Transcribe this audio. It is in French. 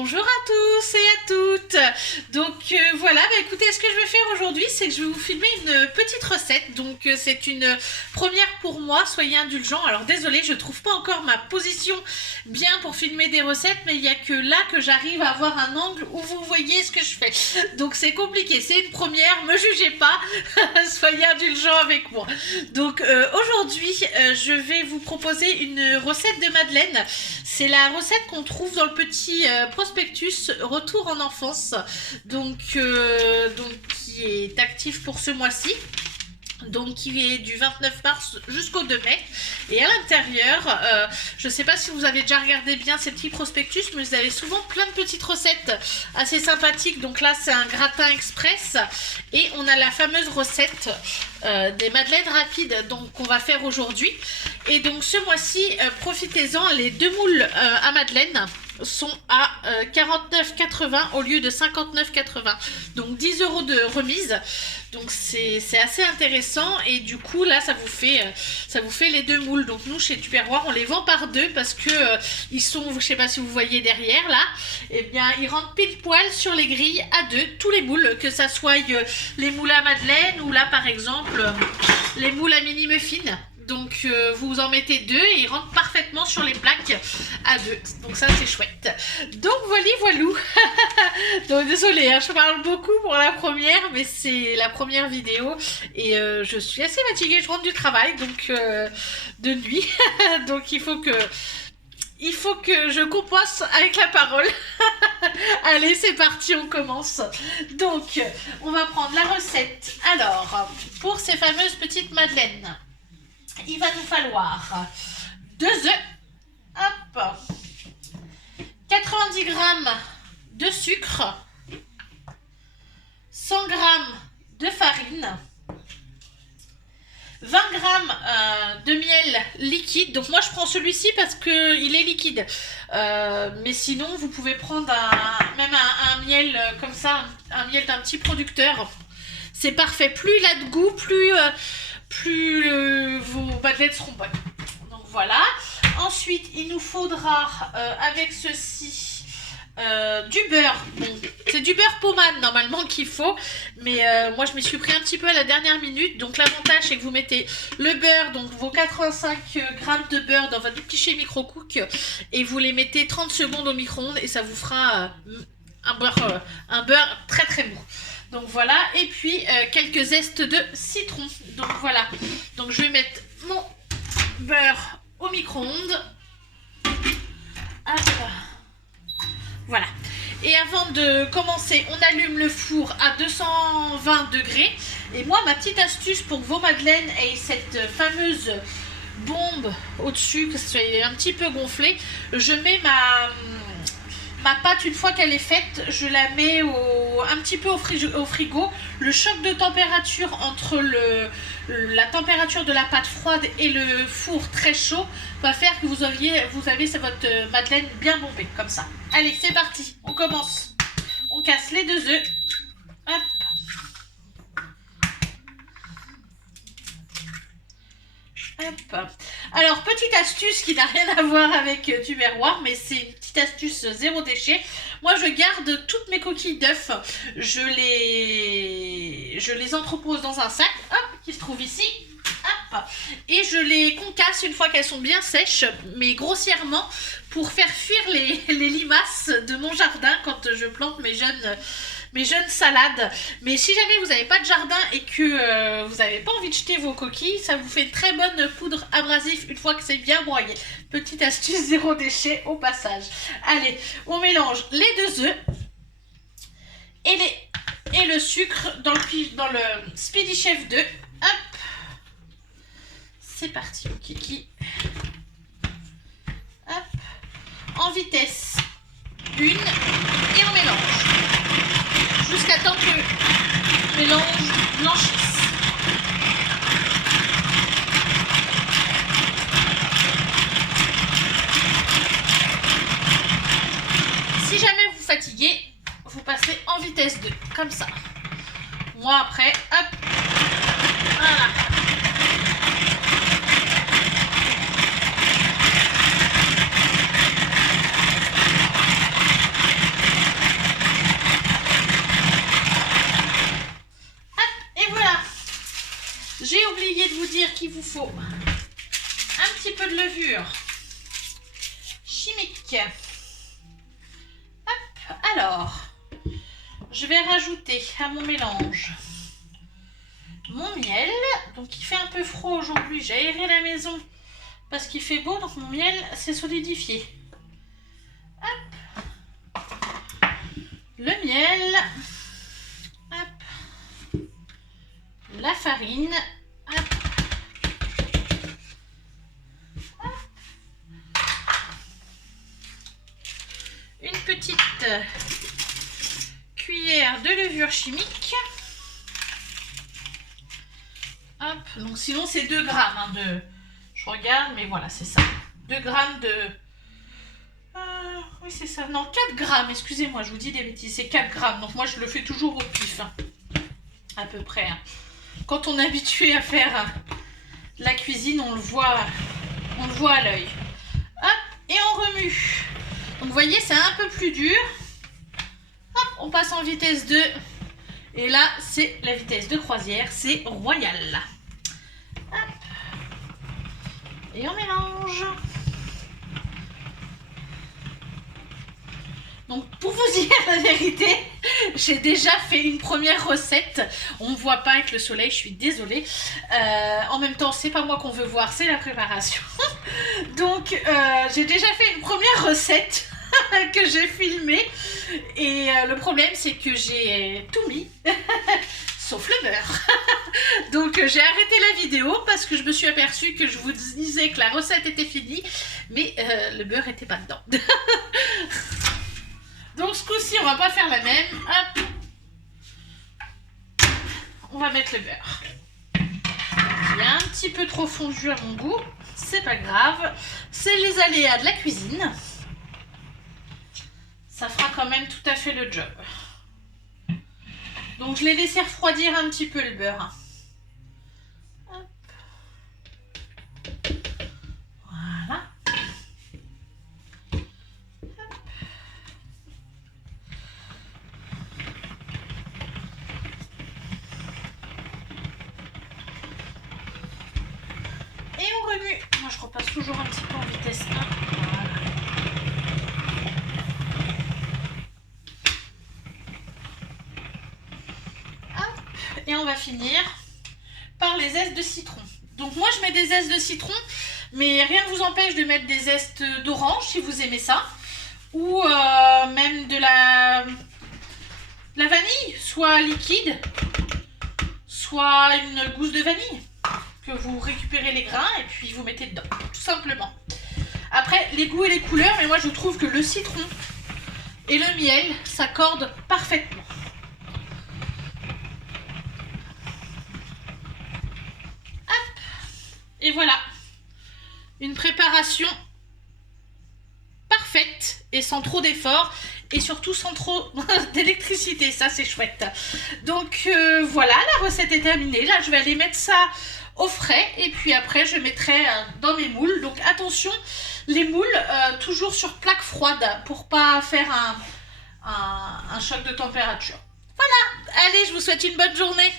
Bonjour à tous et à toutes. Donc voilà, écoutez, ce que je vais faire aujourd'hui, c'est que je vais vous filmer une petite recette. Donc c'est une première pour moi, soyez indulgents. Alors désolée, je trouve pas encore ma position bien pour filmer des recettes, mais il n'y a que là que j'arrive à avoir un angle où vous voyez ce que je fais. Donc c'est compliqué, c'est une première, me jugez pas, soyez indulgents avec moi. Donc aujourd'hui, je vais vous proposer une recette de madeleine. C'est la recette qu'on trouve dans le petit prospectus Retour en enfance, donc qui est actif pour ce mois-ci. Donc qui est du 29 mars jusqu'au 2 mai. Et à l'intérieur, je ne sais pas si vous avez déjà regardé bien ces petits prospectus, mais vous avez souvent plein de petites recettes assez sympathiques. Donc là, c'est un gratin express. Et on a la fameuse recette des madeleines rapides qu'on va faire aujourd'hui. Et donc ce mois-ci, profitez-en, les deux moules à madeleine sont à 49,80 au lieu de 59,80. Donc 10 € de remise. Donc c'est assez intéressant et du coup là ça vous fait les deux moules. Donc nous chez Tupperware on les vend par deux parce que ils sont, je sais pas si vous voyez derrière là, et bien ils rentrent pile poil sur les grilles à deux, tous les moules, que ça soit les moules à madeleine ou là par exemple les moules à mini muffin. Donc vous en mettez deux et ils rentrent parfaitement sur les plaques à deux. Donc ça c'est chouette. Donc voilou. Donc désolée, hein, je parle beaucoup pour la première, mais c'est la première vidéo et je suis assez fatiguée. Je rentre du travail, donc de nuit. Donc il faut que je compense avec la parole. Allez, c'est parti, on commence. Donc on va prendre la recette. Alors pour ces fameuses petites madeleines, il va nous falloir 2 œufs, hop, 90 g de sucre, 100 g de farine, 20 g de miel liquide. Donc moi je prends celui-ci parce qu'il est liquide. Mais sinon vous pouvez prendre un miel comme ça, un miel d'un petit producteur. C'est parfait. Plus il a de goût, plus vos madeleines seront bonnes. Donc voilà. Ensuite, il nous faudra avec ceci du beurre. Bon, c'est du beurre pommade normalement qu'il faut, mais moi je m'y suis pris un petit peu à la dernière minute. Donc l'avantage c'est que vous mettez le beurre, donc vos 85 g de beurre dans votre petit micro-cook et vous les mettez 30 secondes au micro-ondes et ça vous fera un beurre très très mou. Donc voilà, et puis quelques zestes de citron. Donc voilà, donc je vais mettre mon beurre au micro-ondes. Voilà. Et avant de commencer, on allume le four à 220 degrés. Et moi, ma petite astuce pour que vos madeleines aient cette fameuse bombe au-dessus, que ce soit un petit peu gonflé, je mets ma pâte, une fois qu'elle est faite, je la mets un petit peu au frigo. Le choc de température entre la température de la pâte froide et le four très chaud va faire que vous avez votre madeleine bien bombée, comme ça. Allez, c'est parti, on commence. On casse les 2 œufs. Hop. Hop. Alors, petite astuce qui n'a rien à voir avec Tupperware, mais c'est une petite astuce zéro déchet. Moi, je garde toutes mes coquilles d'œufs. Je les entrepose dans un sac, hop, qui se trouve ici. Hop, et je les concasse une fois qu'elles sont bien sèches, mais grossièrement, pour faire fuir les limaces de mon jardin quand je plante mes jeunes salades. Mais si jamais vous n'avez pas de jardin et que vous n'avez pas envie de jeter vos coquilles, ça vous fait une très bonne poudre abrasive une fois que c'est bien broyé. Petite astuce zéro déchet au passage. Allez, on mélange les 2 œufs et le sucre dans le Speedy Chef 2. Hop, c'est parti, mon kiki. Hop, en vitesse 1 et on mélange jusqu'à temps que le mélange blanchisse. Si jamais vous fatiguez, vous passez en vitesse 2, comme ça. Moi après, hop, voilà. il vous faut un petit peu de levure chimique. Hop, alors, je vais rajouter à mon mélange mon miel. Donc il fait un peu froid aujourd'hui, j'ai aéré la maison parce qu'il fait beau, donc mon miel s'est solidifié. Hop. Le miel, hop. La farine, hop. Hop. Une petite cuillère de levure chimique. Hop, donc sinon c'est 2 grammes hein, de... Je regarde, mais voilà, c'est ça. 2 grammes de... oui, c'est ça. Non, 4 grammes, excusez-moi, je vous dis des bêtises. C'est 4 grammes, donc moi je le fais toujours au pif. Hein, à peu près. Hein. Quand on est habitué à faire la cuisine, on le voit à l'œil. Hop, et on remue. Donc vous voyez, c'est un peu plus dur. Hop, on passe en vitesse 2. Et là, c'est la vitesse de croisière, c'est royal. Hop. Et on mélange. Donc, pour vous dire la vérité, j'ai déjà fait une première recette. On ne voit pas avec le soleil, je suis désolée. En même temps, c'est pas moi qu'on veut voir, c'est la préparation. Donc, j'ai déjà fait une première recette que j'ai filmée. Et le problème, c'est que j'ai tout mis, sauf le beurre. Donc, j'ai arrêté la vidéo parce que je me suis aperçue que je vous disais que la recette était finie, mais le beurre n'était pas dedans. Donc, ce coup-ci, on va pas faire la même. Hop. On va mettre le beurre. Il est un petit peu trop fondu à mon goût. C'est pas grave. C'est les aléas de la cuisine. Ça fera quand même tout à fait le job. Donc je l'ai laissé refroidir un petit peu le beurre. Hop. Voilà. Hop. Et on remue. Moi je repasse toujours un petit peu en vitesse 1. Voilà. Et on va finir par les zestes de citron. Donc moi je mets des zestes de citron, mais rien ne vous empêche de mettre des zestes d'orange si vous aimez ça. Ou même de la vanille, soit liquide, soit une gousse de vanille. Que vous récupérez les grains et puis vous mettez dedans, tout simplement. Après, les goûts et les couleurs, mais moi je trouve que le citron et le miel s'accordent parfaitement. Et voilà, une préparation parfaite et sans trop d'efforts et surtout sans trop d'électricité, ça c'est chouette. Donc voilà, la recette est terminée. Là je vais aller mettre ça au frais et puis après je mettrai dans mes moules. Donc attention, les moules toujours sur plaque froide pour pas faire un choc de température. Voilà, allez, je vous souhaite une bonne journée.